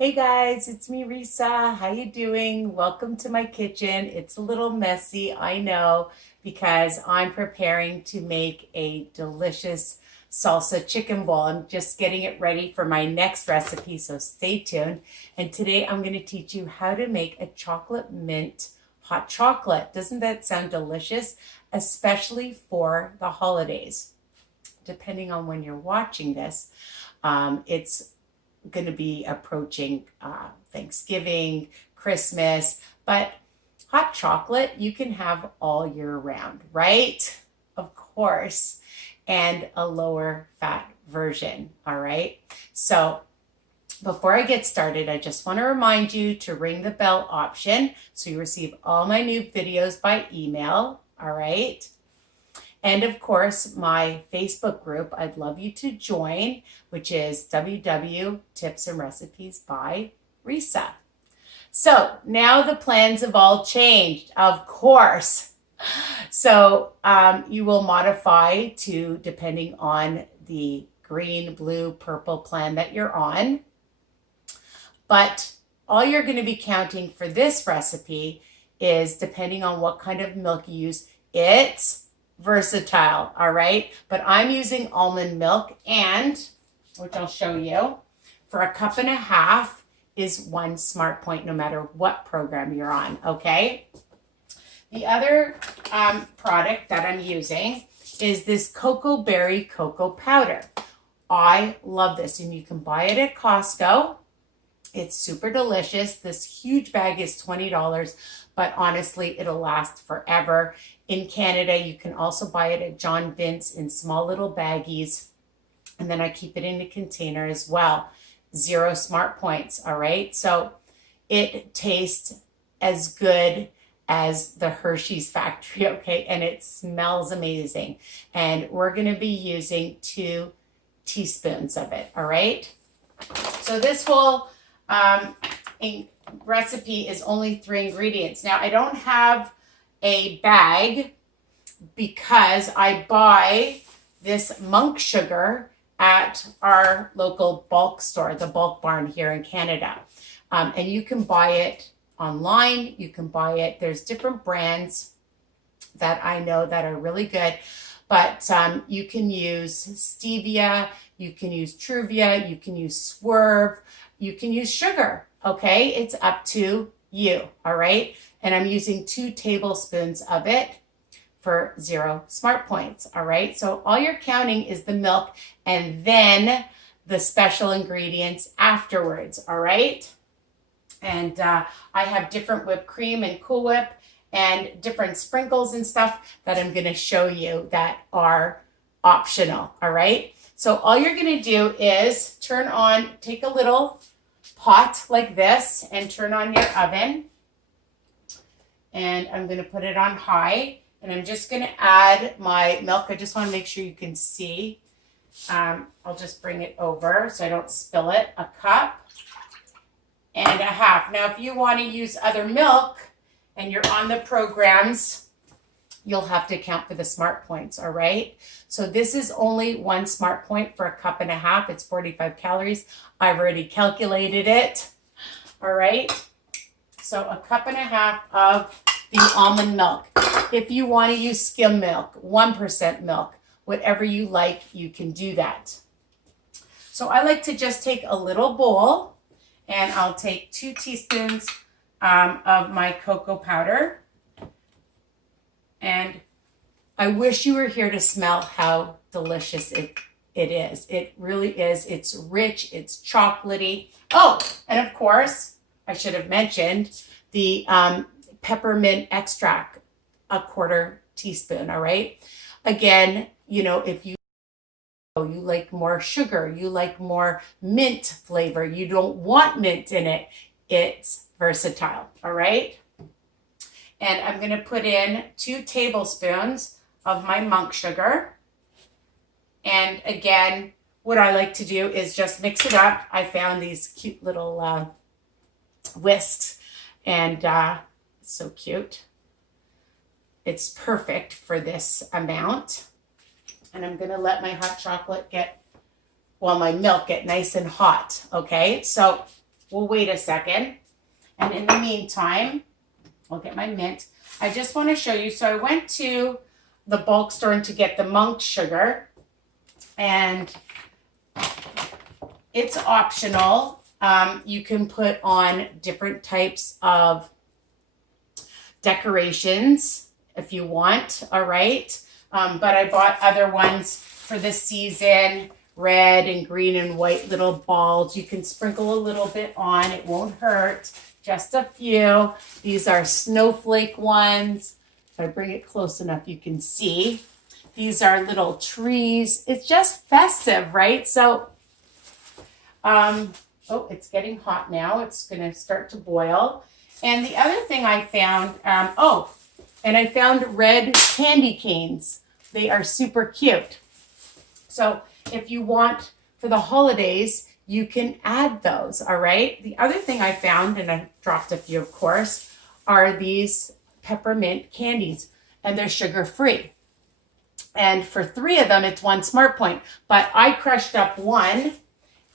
Hey guys, it's me Risa. How you doing? Welcome to my kitchen. It's a little messy, I know, because I'm preparing to make a delicious salsa chicken bowl. I'm just getting it ready for my next recipe, so stay tuned. And today I'm going to teach you how to make a chocolate mint hot chocolate. Doesn't that sound delicious? Especially for the holidays. Depending on when you're watching this, it's going to be approaching Thanksgiving, Christmas, but hot chocolate you can have all year round, right? Of course, and a lower fat version, all right? So before I get started, I just want to remind you to ring the bell option so you receive all my new videos by email, all right? And of course, my Facebook group, I'd love you to join, which is WW Tips and Recipes by Risa. So now the plans have all changed, of course. So you will modify to depending on the green, blue, purple plan that you're on. But all you're going to be counting for this recipe is depending on what kind of milk you use. It's versatile, all right? But I'm using almond milk, and which I'll show you, for 1.5 cups is 1 smart point no matter what program you're on, okay? The other product that I'm using is this cocoa berry cocoa powder. I love this, and you can buy it at Costco. It's super delicious. This huge bag is $20, but honestly, it'll last forever. In Canada, you can also buy it at John Vince in small little baggies. And then I keep it in a container as well. 0 smart points, all right? So it tastes as good as the Hershey's factory, okay? And it smells amazing. And we're gonna be using 2 teaspoons of it, all right? So this whole recipe is only 3 ingredients. Now, I don't have a bag because I buy this monk sugar at our local bulk store, the Bulk Barn here in Canada. And you can buy it online. You can buy it. There's different brands that I know that are really good. But you can use stevia, you can use Truvia, you can use Swerve, you can use sugar, okay? It's up to you, all right? And I'm using 2 tablespoons of it for 0 smart points, all right? So all you're counting is the milk and then the special ingredients afterwards, all right? And I have different whipped cream and Cool Whip and different sprinkles and stuff that I'm gonna show you that are optional, all right? So all you're gonna do is take a little pot like this and turn on your oven. And I'm going to put it on high, and I'm just going to add my milk. I just want to make sure you can see. I'll just bring it over so I don't spill it. 1.5 cups. Now, if you want to use other milk and you're on the programs, you'll have to count for the smart points, all right? So this is only 1 smart point for 1.5 cups. It's 45 calories. I've already calculated it, all right? So 1.5 cups of the almond milk. If you want to use skim milk, 1% milk, whatever you like, you can do that. So I like to just take a little bowl, and I'll take 2 teaspoons of my cocoa powder. And I wish you were here to smell how delicious it is. It really is. It's rich. It's chocolatey. Oh, and of course, I should have mentioned the peppermint extract, 1/4 teaspoon, all right? Again, you know, if you like more sugar, you like more mint flavor, you don't want mint in it, it's versatile, all right? And I'm going to put in 2 tablespoons of my monk sugar. And again, what I like to do is just mix it up. I found these cute little whisks, and it's so cute. It's perfect for this amount. And I'm going to let my hot chocolate my milk get nice and hot. Okay, so we'll wait a second. And in the meantime, I'll get my mint. I just want to show you. So I went to the bulk store to get the monk sugar, and it's optional. You can put on different types of decorations if you want, all right? But I bought other ones for the season, red and green and white little balls. You can sprinkle a little bit on, it won't hurt, just a few. These are snowflake ones. If I bring it close enough, you can see. These are little trees. It's just festive, right? So, oh, it's getting hot now. It's gonna start to boil. And the other thing I found, and I found red candy canes. They are super cute. So if you want for the holidays, you can add those, all right? The other thing I found, and I dropped a few, of course, are these peppermint candies, and they're sugar-free. And for 3 of them, it's 1 Smart Point. But I crushed up 1,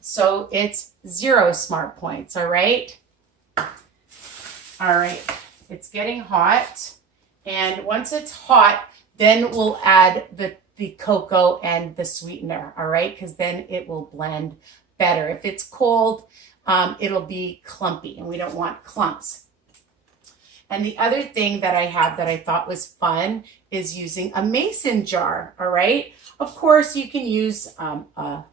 so it's 0 Smart Points, all right? All right, it's getting hot. And once it's hot, then we'll add the cocoa and the sweetener, all right? Because then it will blend better. If it's cold, it'll be clumpy, and we don't want clumps. And the other thing that I have that I thought was fun is using a mason jar, all right? Of course, you can use a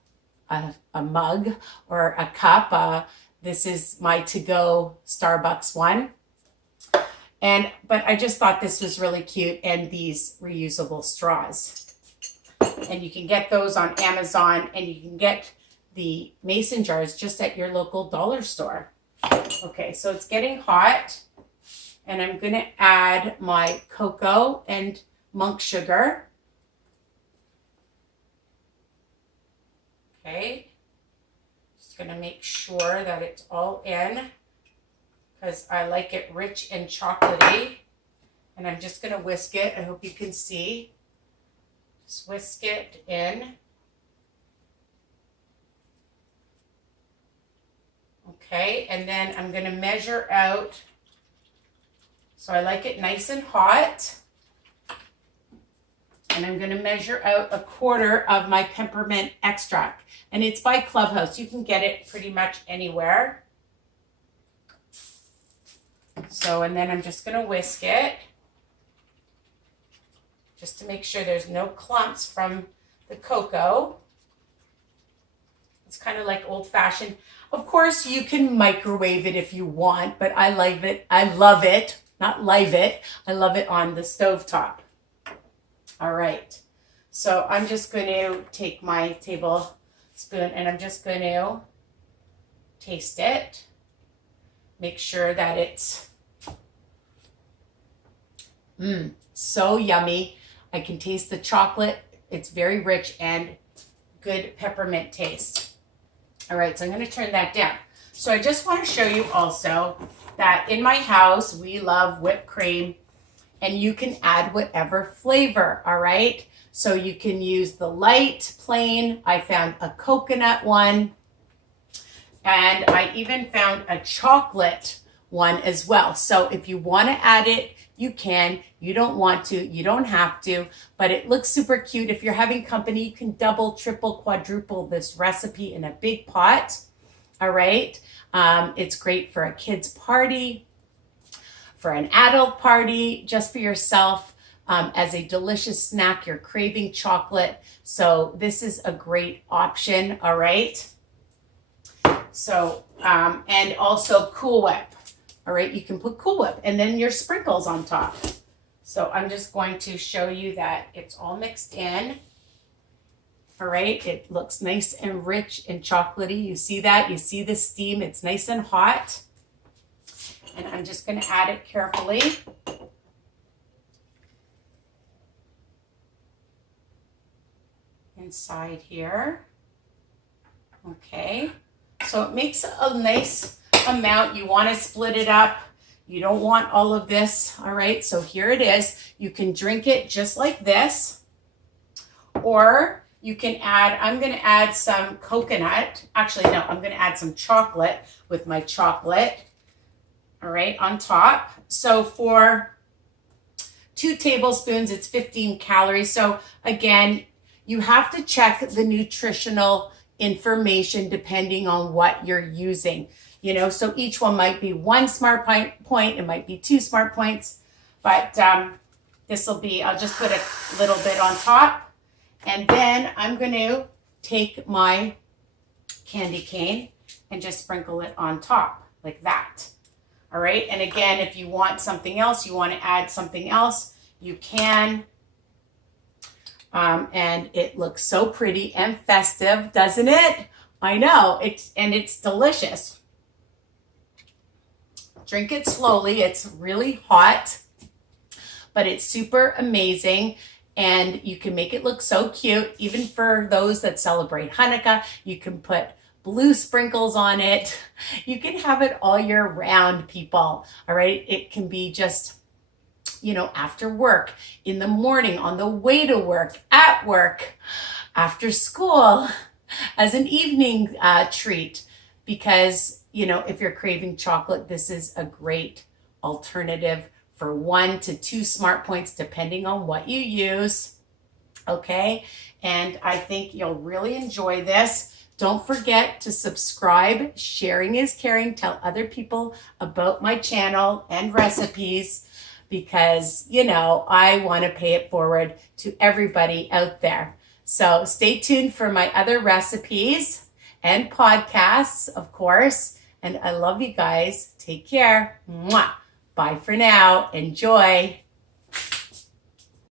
mug or a cup. This is my to-go Starbucks one. But I just thought this was really cute, and these reusable straws. And you can get those on Amazon, and you can get the mason jars just at your local dollar store. Okay, so it's getting hot, and I'm gonna add my cocoa and monk sugar. Okay, just gonna make sure that it's all in, because I like it rich and chocolatey. And I'm just gonna whisk it. I hope you can see. Just whisk it in. Okay, and then I'm gonna measure out. So I like it nice and hot. And I'm gonna measure out 1/4 of my peppermint extract. And it's by Clubhouse. You can get it pretty much anywhere. So, and then I'm just gonna whisk it, just to make sure there's no clumps from the cocoa. It's kind of like old-fashioned. Of course, you can microwave it if you want, but I love it, not live it, I love it on the stovetop. All right, so I'm just going to take my tablespoon, and I'm just going to taste it. Make sure that it's so yummy. I can taste the chocolate. It's very rich and good peppermint taste. All right, so I'm going to turn that down. So I just want to show you also that in my house, we love whipped cream, and you can add whatever flavor, all right? So you can use the light, plain. I found a coconut one, and I even found a chocolate one as well. So if you want to add it, you can. You don't want to, you don't have to, but it looks super cute. If you're having company, you can double, triple, quadruple this recipe in a big pot. All right. It's great for a kid's party, for an adult party, just for yourself, as a delicious snack. You're craving chocolate. So this is a great option. All right. So, and also Cool Whip. All right, you can put Cool Whip and then your sprinkles on top. So I'm just going to show you that it's all mixed in. All right, it looks nice and rich and chocolatey. You see that? You see the steam? It's nice and hot. And I'm just going to add it carefully. Inside here. Okay, so it makes a nice amount. You want to split it up. You don't want all of this. All right, so here it is. You can drink it just like this, or you can add, I'm going to add some coconut. Actually, no, I'm going to add some chocolate with my chocolate. All right, on top. So for 2 tablespoons, it's 15 calories. So again, you have to check the nutritional information depending on what you're using. You know, so each one might be 1 smart point, it might be 2 smart points, but this will be, I'll just put a little bit on top. And then I'm going to take my candy cane and just sprinkle it on top like that. All right. And again, if you want something else, you want to add something else, you can. And it looks so pretty and festive, doesn't it? I know. It's delicious. Drink it slowly. It's really hot, but it's super amazing. And you can make it look so cute. Even for those that celebrate Hanukkah, you can put blue sprinkles on it. You can have it all year round, people. All right. It can be just, you know, after work, in the morning, on the way to work, at work, after school, as an evening treat. Because, you know, if you're craving chocolate, this is a great alternative for 1 to 2 smart points, depending on what you use. Okay. And I think you'll really enjoy this. Don't forget to subscribe. Sharing is caring. Tell other people about my channel and recipes because, you know, I want to pay it forward to everybody out there. So stay tuned for my other recipes and podcasts, of course. And I love you guys. Take care. Mwah. Bye for now. Enjoy.